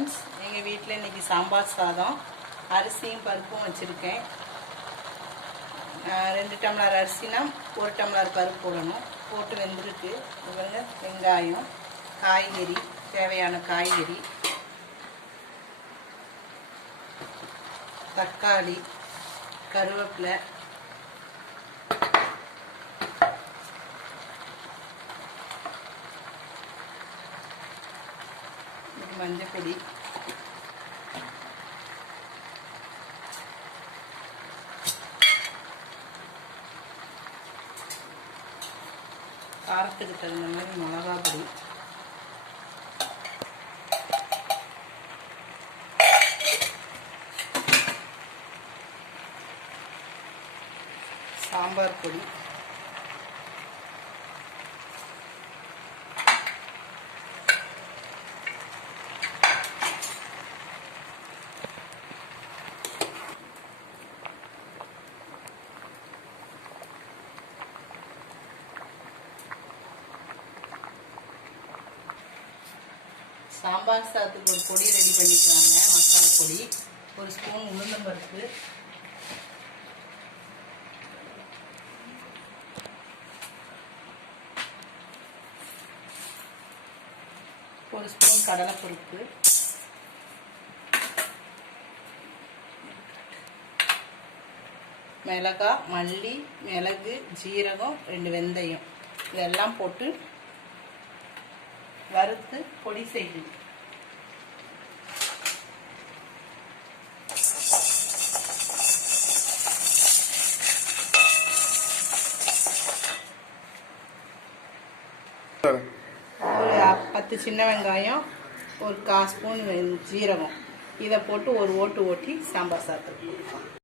Friends, எங்கள் வீட்டில் இன்றைக்கி சாம்பார் சாதம், அரிசியும் பருப்பும் வச்சுருக்கேன். 2 டம்ளர் அரிசினா 1 டம்ளர் பருப்பு போடணும். போட்டு வெந்திருக்கு. இவங்க வெங்காயம், காய்கறி, தேவையான காய்கறி, தக்காளி, கருவேப்பிலை, மஞ்சள் பொடி, காரத்துக்கு தகுந்த மாதிரி மிளகா பொடி, சாம்பார் பொடி, சாம்பார் சாதத்துக்கு ஒரு பொடி ரெடி பண்ணிக்கிறாங்க. மசாலா பொடி, 1 ஸ்பூன் உளுந்தம்பருப்பு, 1 ஸ்பூன் கடலைப்பருப்பு, மிளகாய், மல்லி, மிளகு, ஜீரகம், 2 வெந்தயம், இதெல்லாம் போட்டு வறுத்து பொடி செய்து ஒரு 10 சின்ன வெங்காயம், ஒரு 1/4 ஸ்பூன் ஜீரகம், இதை போட்டு ஒரு ஓட்டு ஓட்டி சாம்பார் சாதத்துக்கு